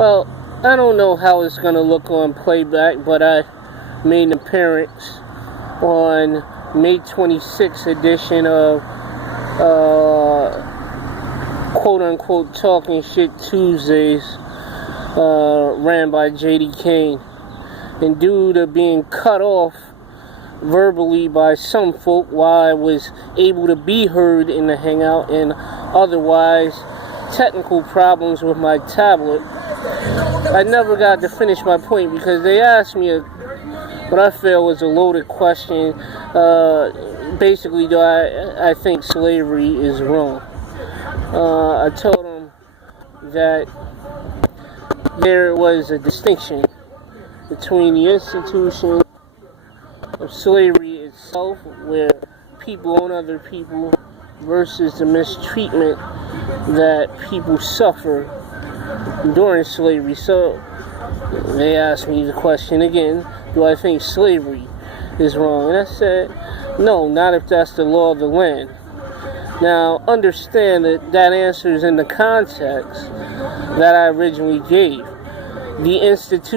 Well, I don't know how it's going to look on playback, but I made an appearance on May 26th edition of quote-unquote Talking Shit Tuesdays, ran by J.D. Kane. And due to being cut off verbally by some folk while I was able to be heard in the hangout, and otherwise technical problems with my tablet, I never got to finish my point because they asked me what I feel was a loaded question. Basically, do I think slavery is wrong? I told them that there was a distinction between the institution of slavery itself, where people own other people, versus the mistreatment that people suffer during slavery. So they asked me the question again, do I think slavery is wrong? And I said, no, not if that's the law of the land. Now, understand that that answer is in the context that I originally gave.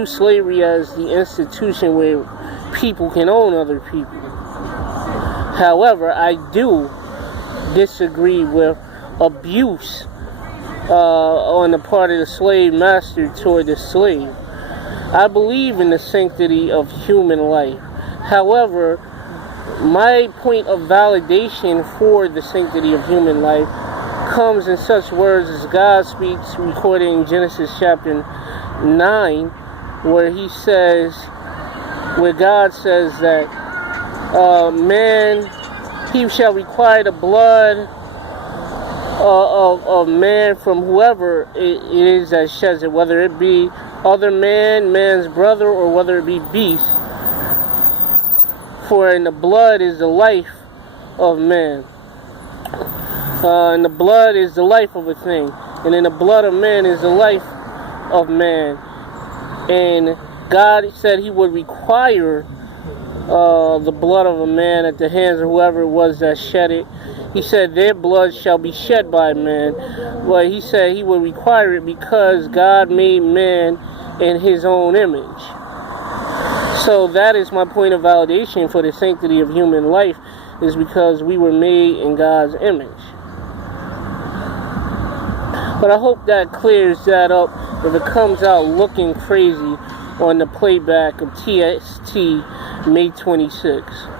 Slavery as the institution where people can own other people. However, I do disagree with abuse on the part of the slave master toward the slave. I believe in the sanctity of human life. However, my point of validation for the sanctity of human life comes in such words as God speaks, recorded in Genesis chapter 9, where God says that man, he shall require the blood of man from whoever it is that sheds it, whether it be other man, man's brother, or whether it be beast. For in the blood is the life of man. And the blood is the life of a thing. And in the blood of man is the life of man. And God said he would require the blood of a man at the hands of whoever it was that shed it. He said their blood shall be shed by man. But he said he would require it because God made man in his own image. So that is my point of validation for the sanctity of human life, is because we were made in God's image. But I hope that clears that up if it comes out looking crazy on the playback of TST May 26th.